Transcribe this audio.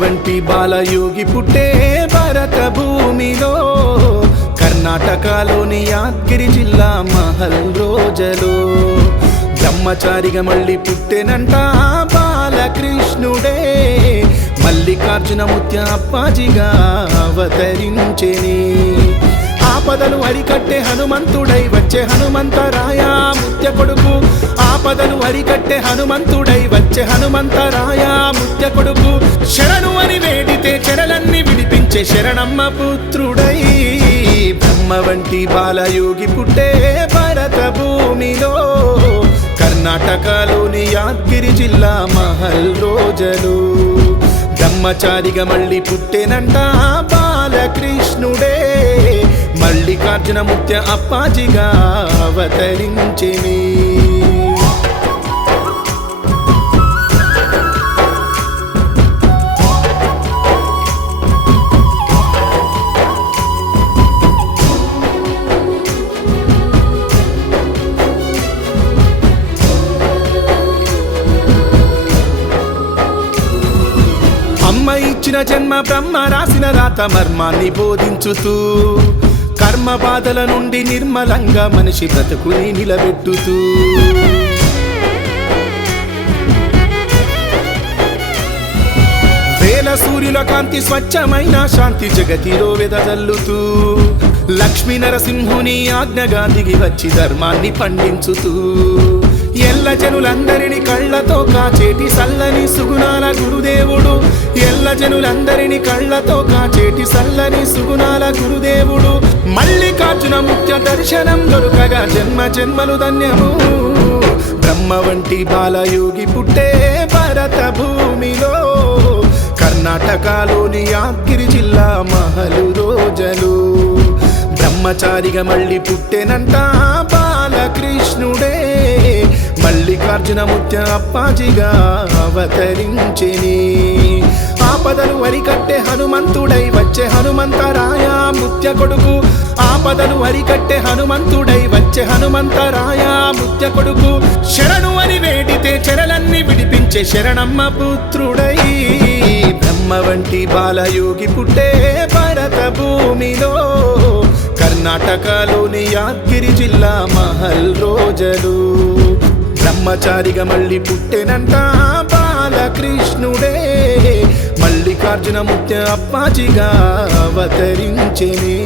వంటి బాలయోగి పుట్టే భారత భూమిలో కర్ణాటకలోని యాద్గిరి జిల్లా మహల్ రోజలో బ్రహ్మచారిగా మళ్ళీ పుట్టెనంట బాలకృష్ణుడే మల్లికార్జున ముత్య అప్పాజిగా అవతరించెని ఆపదలు అరికట్టే హనుమంతుడై వచ్చే హనుమంతరాయ ముత్య కొడుకు ఆపదలు అరికట్టే హనుమంతుడై వచ్చే హనుమంతరాయ ముత్య కొడుకు శరణు అని వేడితే చెరలన్నీ విడిపించే శరణమ్మ పుత్రుడై బ్రహ్మ వంటి బాలయోగి పుట్టే భారత భూమిలో కర్ణాటకలోని యాద్గిరి జిల్లా మహల్ రోజలు బ్రహ్మచారిగా మళ్ళీ పుట్టెనంట బాలకృష్ణుడే మల్లికార్జున ముత్య అప్పాజిగా అవతరించెని అమ్మ ఇచ్చిన జన్మ బ్రహ్మ రాసిన రాత మర్మాన్ని బోధించుతూ కర్మ బాధల నుండి నిర్మలంగా మనిషి బ్రతుకుని నిలబెట్టుతూ వేల సూర్యుల కాంతి స్వచ్ఛమైన శాంతి జగతిలో వెదజల్లుతూ లక్ష్మీ నరసింహుని ఆజ్ఞగా దిగి వచ్చి ధర్మాన్ని పండించుతూ ఎల్ల జనులందరిని కళ్ళతో కాచేటి సల్లని సుగుణాల గురుదేవుడు ఎల్ల జనులందరిని కళ్ళతో కాచేటి సల్లని సుగుణాల గురుదేవుడు మల్లికార్జున ముత్య దర్శనం దొరకగా జన్మ జన్మలు ధన్యము బ్రహ్మ వంటి బాలయోగి పుట్టే భారత భూమిలో కర్ణాటకలోని యాద్గిరి జిల్లా మహలు రోజలు బ్రహ్మచారిగా మళ్ళీ పుట్టెనంట బాలకృష్ణుడే మల్లికార్జున ముత్య అప్పాజిగా అవతరించెని ఆపదలు అరికట్టే హనుమంతుడై వచ్చే హనుమంతరాయ ముత్య కొడుకు ఆపదలు అరికట్టే హనుమంతుడై వచ్చే హనుమంతరాయ ముత్య కొడుకు శరణు అని వేడితే చెరలన్నీ విడిపించే శరణమ్మ పుత్రుడై బ్రహ్మ వంటి బాలయోగి పుట్టే భారత భూమిలో కర్ణాటకలోని యాద్గిరి జిల్లా మహల్ రోజలు బ్రహ్మచారిగా మళ్ళీ పుట్టెనంట బాలకృష్ణుడే మల్లికార్జున ముత్య అప్పాజిగా అవతరించెని